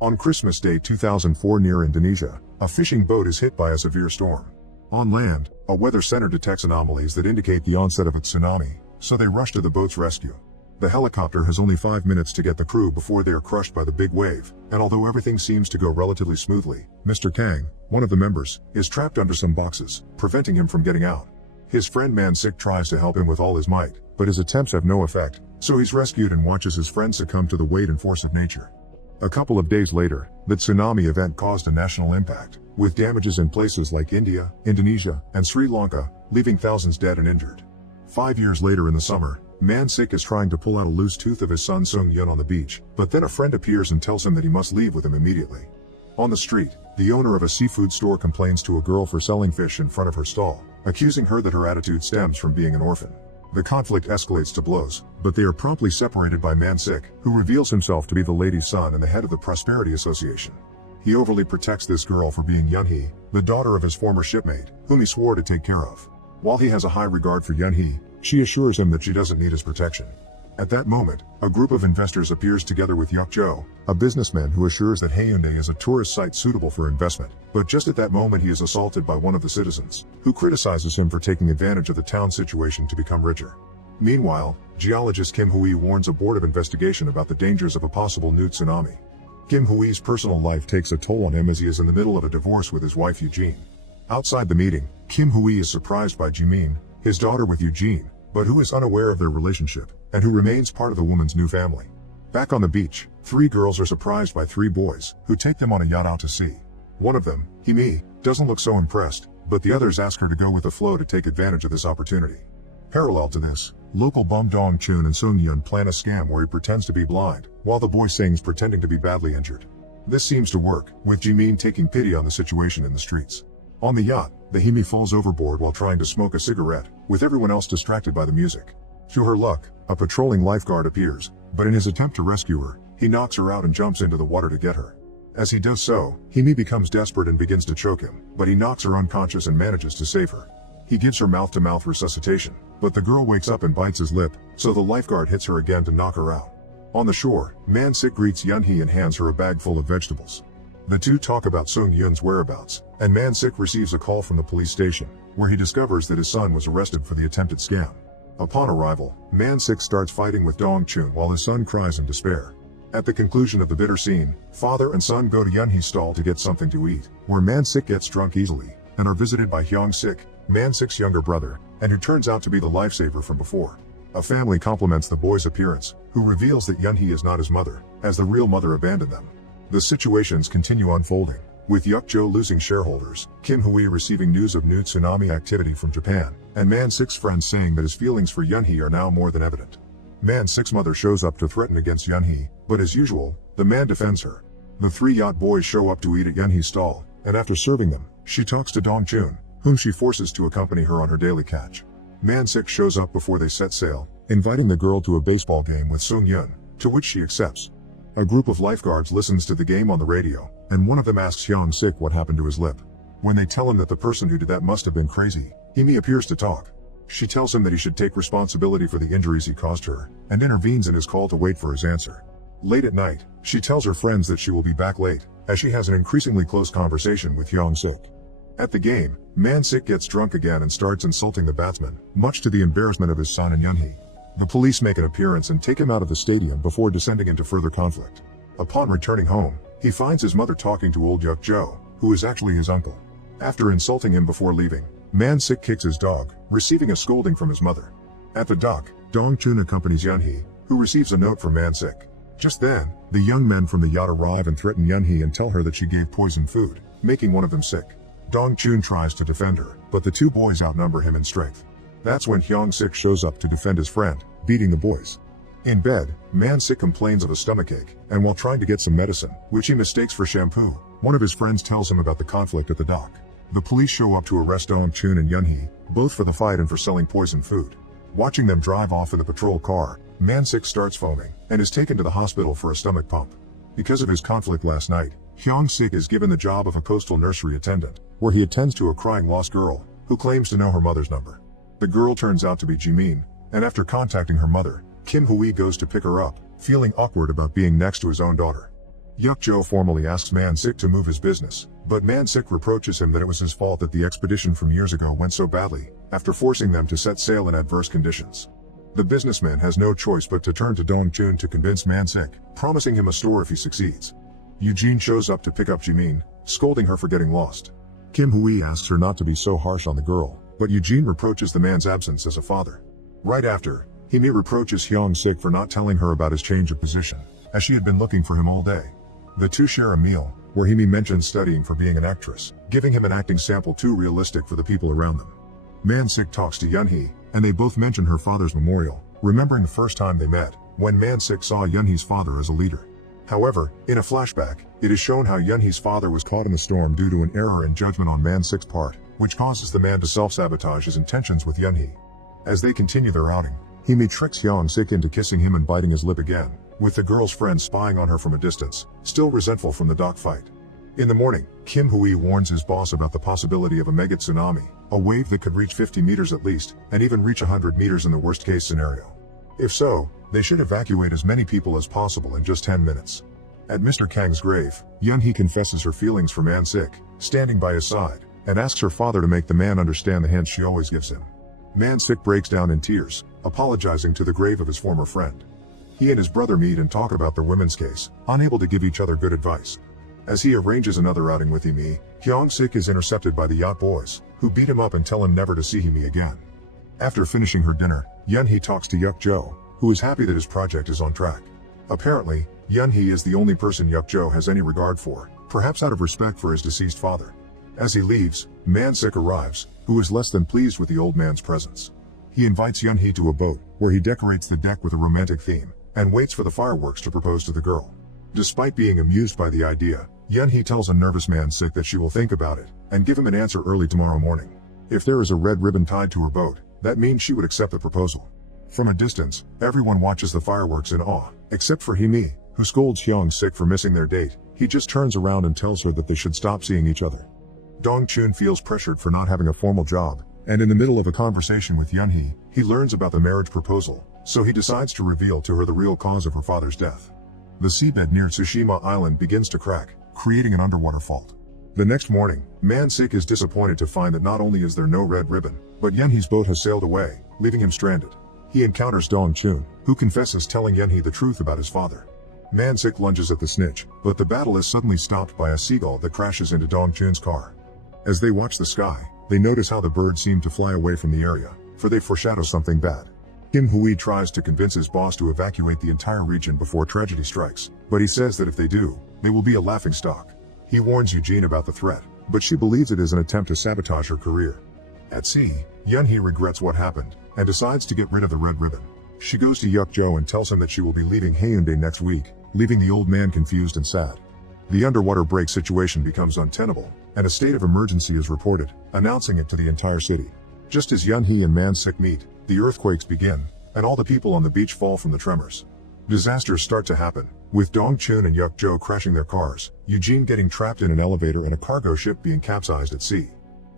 On Christmas Day 2004 near Indonesia, a fishing boat is hit by a severe storm. On land, a weather center detects anomalies that indicate the onset of a tsunami, so they rush to the boat's rescue. The helicopter has only 5 minutes to get the crew before they are crushed by the big wave, and although everything seems to go relatively smoothly, Mr. Kang, one of the members, is trapped under some boxes, preventing him from getting out. His friend Man-sik tries to help him with all his might, but his attempts have no effect, so he's rescued and watches his friend succumb to the weight and force of nature. A couple of days later, the tsunami event caused a national impact, with damages in places like India, Indonesia, and Sri Lanka, leaving thousands dead and injured. 5 years later in the summer, Man-sik is trying to pull out a loose tooth of his son Sung-yeon on the beach, but then a friend appears and tells him that he must leave with him immediately. On the street, the owner of a seafood store complains to a girl for selling fish in front of her stall, accusing her that her attitude stems from being an orphan. The conflict escalates to blows, but they are promptly separated by Man-sik, who reveals himself to be the lady's son and the head of the Prosperity Association. He overly protects this girl for being Yeon-hee, the daughter of his former shipmate, whom he swore to take care of. While he has a high regard for Yeon-hee, she assures him that she doesn't need his protection. At that moment, a group of investors appears together with Yeok-jo, a businessman who assures that Haeundae is a tourist site suitable for investment, but just at that moment he is assaulted by one of the citizens, who criticizes him for taking advantage of the town situation to become richer. Meanwhile, geologist Kim Hui warns a board of investigation about the dangers of a possible new tsunami. Kim Hui's personal life takes a toll on him as he is in the middle of a divorce with his wife Eugene. Outside the meeting, Kim Hui is surprised by Jimin, his daughter with Eugene, but who is unaware of their relationship, and who remains part of the woman's new family. Back on the beach, 3 girls are surprised by 3 boys, who take them on a yacht out to sea. One of them, Hee-mi, doesn't look so impressed, but the others ask her to go with the flow to take advantage of this opportunity. Parallel to this, local bum Dong-chun and Sung-yeon plan a scam where he pretends to be blind, while the boy sings pretending to be badly injured. This seems to work, with Jimin taking pity on the situation in the streets. On the yacht, the Hee-mi falls overboard while trying to smoke a cigarette, with everyone else distracted by the music. To her luck, a patrolling lifeguard appears, but in his attempt to rescue her, he knocks her out and jumps into the water to get her. As he does so, Hee-mi becomes desperate and begins to choke him, but he knocks her unconscious and manages to save her. He gives her mouth-to-mouth resuscitation, but the girl wakes up and bites his lip, so the lifeguard hits her again to knock her out. On the shore, Man-sik greets Yeon-hee and hands her a bag full of vegetables. The two talk about Sung-yeon's whereabouts, and Man-sik receives a call from the police station, where he discovers that his son was arrested for the attempted scam. Upon arrival, Man-sik starts fighting with Dong-chun while his son cries in despair. At the conclusion of the bitter scene, father and son go to Yeon-hee's stall to get something to eat, where Man-sik gets drunk easily, and are visited by Hyung-sik, Man-sik's younger brother, and who turns out to be the lifesaver from before. A family compliments the boy's appearance, who reveals that Yeon-hee is not his mother, as the real mother abandoned them. The situations continue unfolding, with Yeok-jo losing shareholders, Kim Hui receiving news of new tsunami activity from Japan, and Man-sik's friends saying that his feelings for Yeon-hee are now more than evident. Man-sik's mother shows up to threaten against Yeon-hee, but as usual, the man defends her. The 3 yacht boys show up to eat at Yeon-hee's stall, and after serving them, she talks to Dong-chun, whom she forces to accompany her on her daily catch. Man-sik shows up before they set sail, inviting the girl to a baseball game with Sung-yeon, to which she accepts. A group of lifeguards listens to the game on the radio, and one of them asks Hyung-sik what happened to his lip. When they tell him that the person who did that must have been crazy, Hee-mi appears to talk. She tells him that he should take responsibility for the injuries he caused her, and intervenes in his call to wait for his answer. Late at night, she tells her friends that she will be back late, as she has an increasingly close conversation with Hyung-sik. At the game, Man-sik gets drunk again and starts insulting the batsman, much to the embarrassment of his son and Yeon-hee. The police make an appearance and take him out of the stadium before descending into further conflict. Upon returning home, he finds his mother talking to old Yeok-jo, who is actually his uncle. After insulting him before leaving, Man-sik kicks his dog, receiving a scolding from his mother. At the dock, Dong-chun accompanies Yeon-hee, who receives a note from Man-sik. Just then, the young men from the yacht arrive and threaten Yeon-hee and tell her that she gave poisoned food, making one of them sick. Dong-chun tries to defend her, but the 2 boys outnumber him in strength. That's when Hyung-sik shows up to defend his friend, beating the boys. In bed, Man-sik complains of a stomachache, and while trying to get some medicine, which he mistakes for shampoo, one of his friends tells him about the conflict at the dock. The police show up to arrest Dong-chun and Yeon-hee, both for the fight and for selling poisoned food. Watching them drive off in the patrol car, Man-sik starts foaming, and is taken to the hospital for a stomach pump. Because of his conflict last night, Hyung-sik is given the job of a coastal nursery attendant, where he attends to a crying lost girl, who claims to know her mother's number. The girl turns out to be Jimin, and after contacting her mother, Kim Hui goes to pick her up, feeling awkward about being next to his own daughter. Yuk-jo formally asks Man-sik to move his business, but Man-sik reproaches him that it was his fault that the expedition from years ago went so badly, after forcing them to set sail in adverse conditions. The businessman has no choice but to turn to Dong-chun to convince Man-sik, promising him a store if he succeeds. Eugene shows up to pick up Jimin, scolding her for getting lost. Kim Hui asks her not to be so harsh on the girl, but Eugene reproaches the man's absence as a father. Right after, Haeundae reproaches Hyung-sik for not telling her about his change of position, as she had been looking for him all day. The two share a meal, where Haeundae mentions studying for being an actress, giving him an acting sample too realistic for the people around them. Man-sik talks to Yeon-hee, and they both mention her father's memorial, remembering the first time they met, when Man-sik saw Yeon-hee's father as a leader. However, in a flashback, it is shown how Yeon-hee's father was caught in the storm due to an error in judgment on Man-sik's part, which causes the man to self-sabotage his intentions with Yeon-hee. As they continue their outing, Haeundae tricks Hyung-sik into kissing him and biting his lip again, with the girl's friend spying on her from a distance, still resentful from the dock fight. In the morning, Kim Hui warns his boss about the possibility of a mega tsunami, a wave that could reach 50 meters at least, and even reach 100 meters in the worst-case scenario. If so, they should evacuate as many people as possible in just 10 minutes. At Mr. Kang's grave, Yeon-hee confesses her feelings for Man-sik, standing by his side, and asks her father to make the man understand the hint she always gives him. Man-sik breaks down in tears, apologizing to the grave of his former friend. He and his brother meet and talk about their women's case, unable to give each other good advice. As he arranges another outing with Yeon-hee, Hyung-sik is intercepted by the yacht boys, who beat him up and tell him never to see Yeon-hee again. After finishing her dinner, Yeon-hee talks to Yuk-jo, who is happy that his project is on track. Apparently, Yeon-hee is the only person Yuk-jo has any regard for, perhaps out of respect for his deceased father. As he leaves, Man-sik arrives, who is less than pleased with the old man's presence. He invites Yeon-hee to a boat, where he decorates the deck with a romantic theme, and waits for the fireworks to propose to the girl. Despite being amused by the idea, Yeon-hee tells a nervous Man-sik that she will think about it, and give him an answer early tomorrow morning. If there is a red ribbon tied to her boat, that means she would accept the proposal. From a distance, everyone watches the fireworks in awe, except for Haeundae, who scolds Hyung-sik for missing their date. He just turns around and tells her that they should stop seeing each other. Dong-chun feels pressured for not having a formal job, and in the middle of a conversation with Yeon-hee, he learns about the marriage proposal, so he decides to reveal to her the real cause of her father's death. The seabed near Tsushima Island begins to crack, creating an underwater fault. The next morning, Man-sik is disappointed to find that not only is there no red ribbon, but Yeon-hee's boat has sailed away, leaving him stranded. He encounters Dong-chun, who confesses telling Yeon-hee the truth about his father. Man-sik lunges at the snitch, but the battle is suddenly stopped by a seagull that crashes into Dong-chun's car. As they watch the sky, they notice how the birds seem to fly away from the area, for they foreshadow something bad. Kim Hui tries to convince his boss to evacuate the entire region before tragedy strikes, but he says that if they do, they will be a laughingstock. He warns Eugene about the threat, but she believes it is an attempt to sabotage her career. At sea, Yeon-hee regrets what happened, and decides to get rid of the red ribbon. She goes to Yuk-jo and tells him that she will be leaving Haeundae next week, leaving the old man confused and sad. The underwater break situation becomes untenable, and a state of emergency is reported, announcing it to the entire city. Just as Yeon-hee and Man-sik meet, the earthquakes begin, and all the people on the beach fall from the tremors. Disasters start to happen, with Dong-chun and Yuk-jo crashing their cars, Eugene getting trapped in an elevator and a cargo ship being capsized at sea.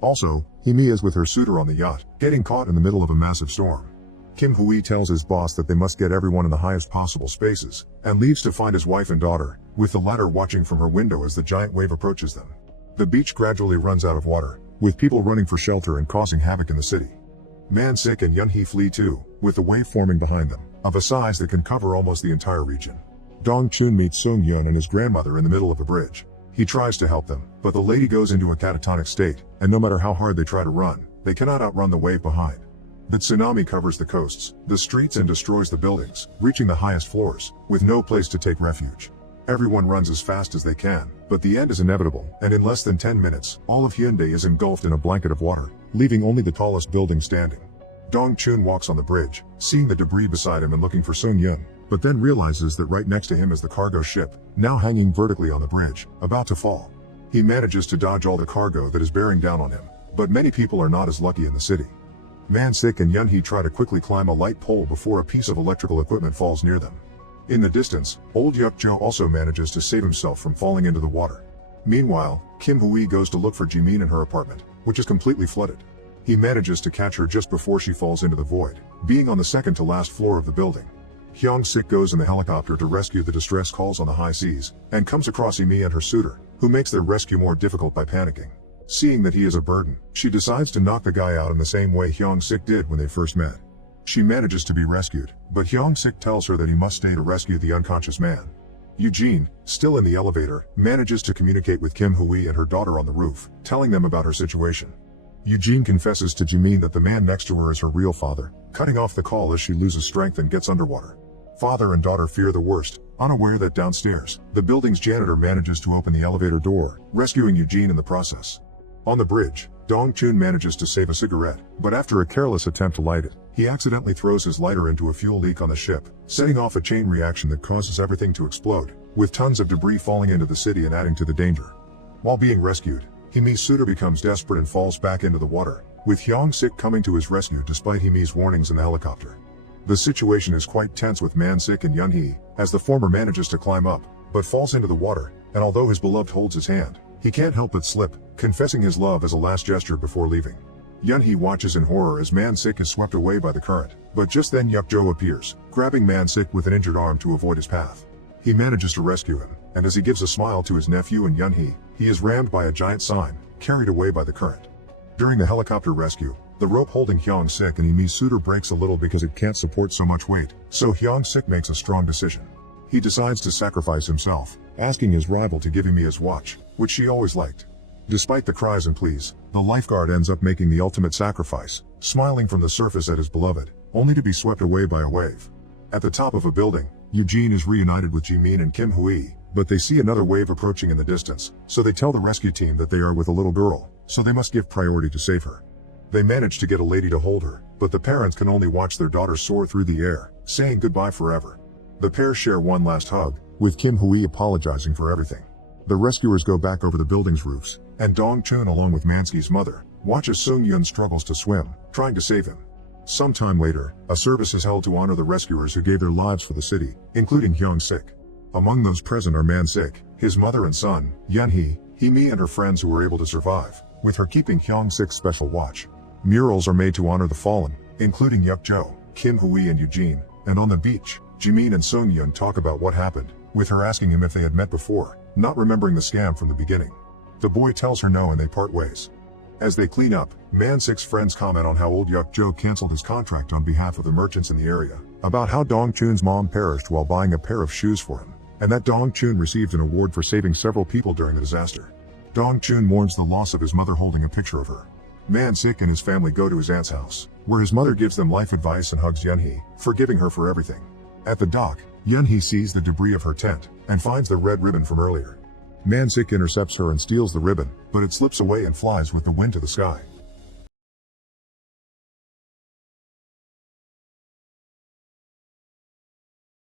Also, Haeundae is with her suitor on the yacht, getting caught in the middle of a massive storm. Kim Hui tells his boss that they must get everyone in the highest possible spaces, and leaves to find his wife and daughter, with the latter watching from her window as the giant wave approaches them. The beach gradually runs out of water, with people running for shelter and causing havoc in the city. Man-sik and Yeon-hee flee too, with the wave forming behind them, of a size that can cover almost the entire region. Dong-chun meets Sung-yeon and his grandmother in the middle of a bridge. He tries to help them, but the lady goes into a catatonic state, and no matter how hard they try to run, they cannot outrun the wave behind. The tsunami covers the coasts, the streets and destroys the buildings, reaching the highest floors, with no place to take refuge. Everyone runs as fast as they can, but the end is inevitable, and in less than 10 minutes, all of Haeundae is engulfed in a blanket of water, leaving only the tallest building standing. Dong-chun walks on the bridge, seeing the debris beside him and looking for Sung-yeon, but then realizes that right next to him is the cargo ship, now hanging vertically on the bridge, about to fall. He manages to dodge all the cargo that is bearing down on him, but many people are not as lucky in the city. Man-sik and Yeon-hee try to quickly climb a light pole before a piece of electrical equipment falls near them. In the distance, old Yuk-jo also manages to save himself from falling into the water. Meanwhile, Kim Hui goes to look for Jimin in her apartment, which is completely flooded. He manages to catch her just before she falls into the void, being on the second to last floor of the building. Hyung-sik goes in the helicopter to rescue the distress calls on the high seas, and comes across Yeon-hee and her suitor, who makes their rescue more difficult by panicking. Seeing that he is a burden, she decides to knock the guy out in the same way Hyung-sik did when they first met. She manages to be rescued, but Hyung-sik tells her that he must stay to rescue the unconscious man. Eugene, still in the elevator, manages to communicate with Kim-hee and her daughter on the roof, telling them about her situation. Eugene confesses to Jimin that the man next to her is her real father, cutting off the call as she loses strength and gets underwater. Father and daughter fear the worst, unaware that downstairs, the building's janitor manages to open the elevator door, rescuing Eugene in the process. On the bridge, Dong-chun manages to save a cigarette, but after a careless attempt to light it, he accidentally throws his lighter into a fuel leak on the ship, setting off a chain reaction that causes everything to explode, with tons of debris falling into the city and adding to the danger. While being rescued, Yeon-hee's suitor becomes desperate and falls back into the water, with Hyung-sik coming to his rescue despite Yeon-hee's warnings in the helicopter. The situation is quite tense with Man-sik and Yeon-hee, as the former manages to climb up, but falls into the water, and although his beloved holds his hand, he can't help but slip, confessing his love as a last gesture before leaving. Yeon-hee watches in horror as Man-sik is swept away by the current, but just then Yuk-jo appears, grabbing Man-sik with an injured arm to avoid his path. He manages to rescue him, and as he gives a smile to his nephew and Yeon-hee, he is rammed by a giant sign, carried away by the current. During the helicopter rescue, the rope holding Hyung-sik and Yeon-hee's suitor breaks a little because it can't support so much weight, so Hyung-sik makes a strong decision. He decides to sacrifice himself, asking his rival to give Yeon-hee his watch, which she always liked. Despite the cries and pleas, the lifeguard ends up making the ultimate sacrifice, smiling from the surface at his beloved, only to be swept away by a wave. At the top of a building, Eugene is reunited with Jimin and Kim-hee, but they see another wave approaching in the distance, so they tell the rescue team that they are with a little girl, so they must give priority to save her. They manage to get a lady to hold her, but the parents can only watch their daughter soar through the air, saying goodbye forever. The pair share one last hug, with Kim-hee apologizing for everything. The rescuers go back over the building's roofs, and Dong-chun along with Man-sik's mother, watches Sung-yeon struggles to swim, trying to save him. Sometime later, a service is held to honor the rescuers who gave their lives for the city, including Hyung-sik. Among those present are Man-sik, his mother and son, Yeon-hee, Yeon-hee and her friends who were able to survive, with her keeping Hyung-sik's special watch. Murals are made to honor the fallen, including Yuk-jo, Kim-hee and Eugene, and on the beach, Jimin and Sung-yeon talk about what happened, with her asking him if they had met before, not remembering the scam from the beginning. The boy tells her no and they part ways. As they clean up, Man-sik's friends comment on how old Yuk-jo canceled his contract on behalf of the merchants in the area, about how Dong-chun's mom perished while buying a pair of shoes for him, and that Dong-chun received an award for saving several people during the disaster. Dong-chun mourns the loss of his mother holding a picture of her. Man-sik and his family go to his aunt's house, where his mother gives them life advice and hugs Yeon-hee, forgiving her for everything. At the dock, Yeon-hee sees the debris of her tent, and finds the red ribbon from earlier. Man-sik intercepts her and steals the ribbon, but it slips away and flies with the wind to the sky.